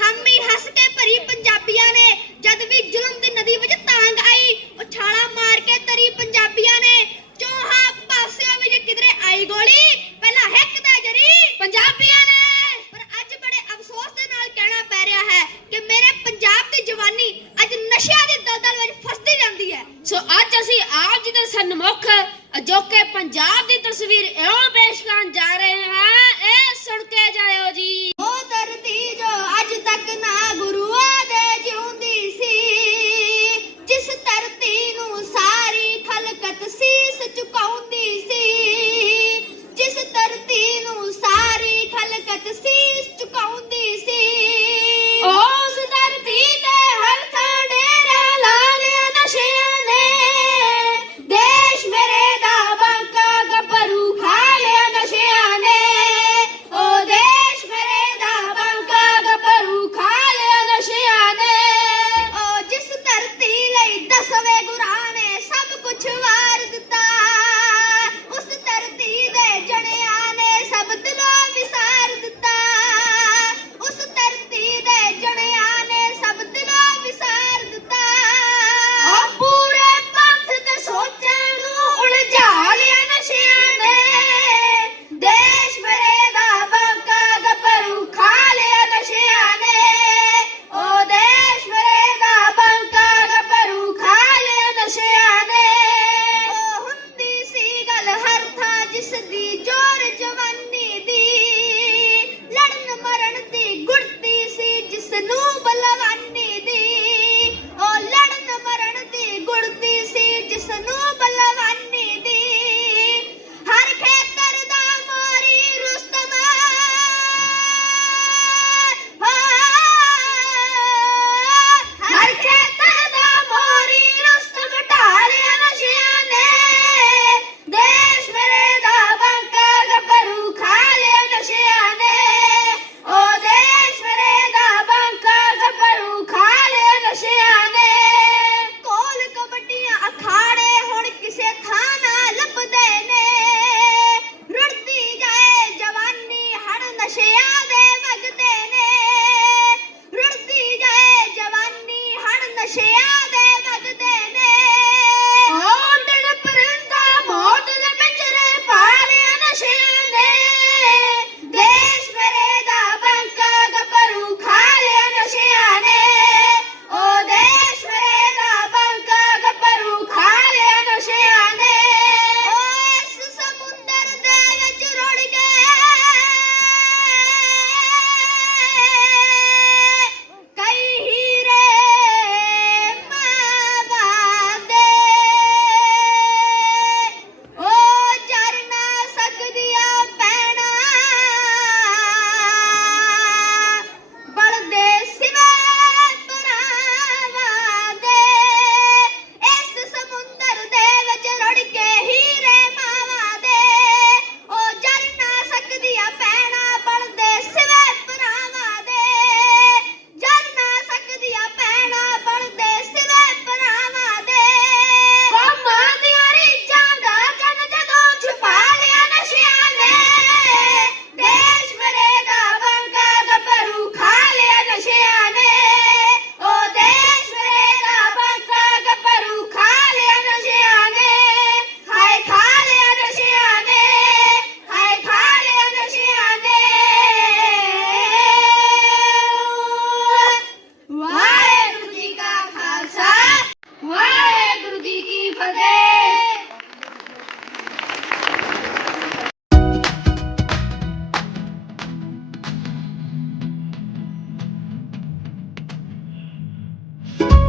ਹਾਮੀ ਹੱਸ ਕੇ ਭਰੀ ਪੰਜਾਬੀਆਂ ਨੇ। ਜਦ ਵੀ ਜ਼ੁਲਮ ਦੀ ਨਦੀ ਵਿੱਚ ਤਾਂਗ ਆਈ ਉਛਾਲਾ ਮਾਰ ਕੇ ਤਰੀ ਪੰਜਾਬੀਆਂ ਨੇ। ਚੋਹਾ ਪਾਸਿਆਂ ਵਿੱਚ ਕਿਧਰੇ ਆਈ ਗੋਲੀ, ਪਹਿਲਾਂ ਹੱਕ ਦਾ ਜਰੀ ਪੰਜਾਬੀਆਂ ਨੇ। ਪਰ ਅੱਜ ਬੜੇ ਅਫਸੋਸ ਦੇ ਨਾਲ ਕਹਿਣਾ ਪੈ ਰਿਹਾ ਹੈ ਕਿ ਮੇਰੇ ਪੰਜਾਬ ਦੀ ਜਵਾਨੀ ਅੱਜ ਨਸ਼ਿਆਂ ਦੀ ਦਲਦਲ ਵਿੱਚ ਫਸਦੀ ਜਾਂਦੀ ਹੈ। ਸੋ ਅੱਜ ਅਸੀਂ ਆਪ ਜੀ ਦੇ ਸਨਮੁਖ ਅਜੋਕੇ ਪੰਜਾਬ ਦੀ ਤਸਵੀਰ ਇਉਂ ਪੇਸ਼ ਕਰਨ ਜਾ ਰਹੇ to count just said the job.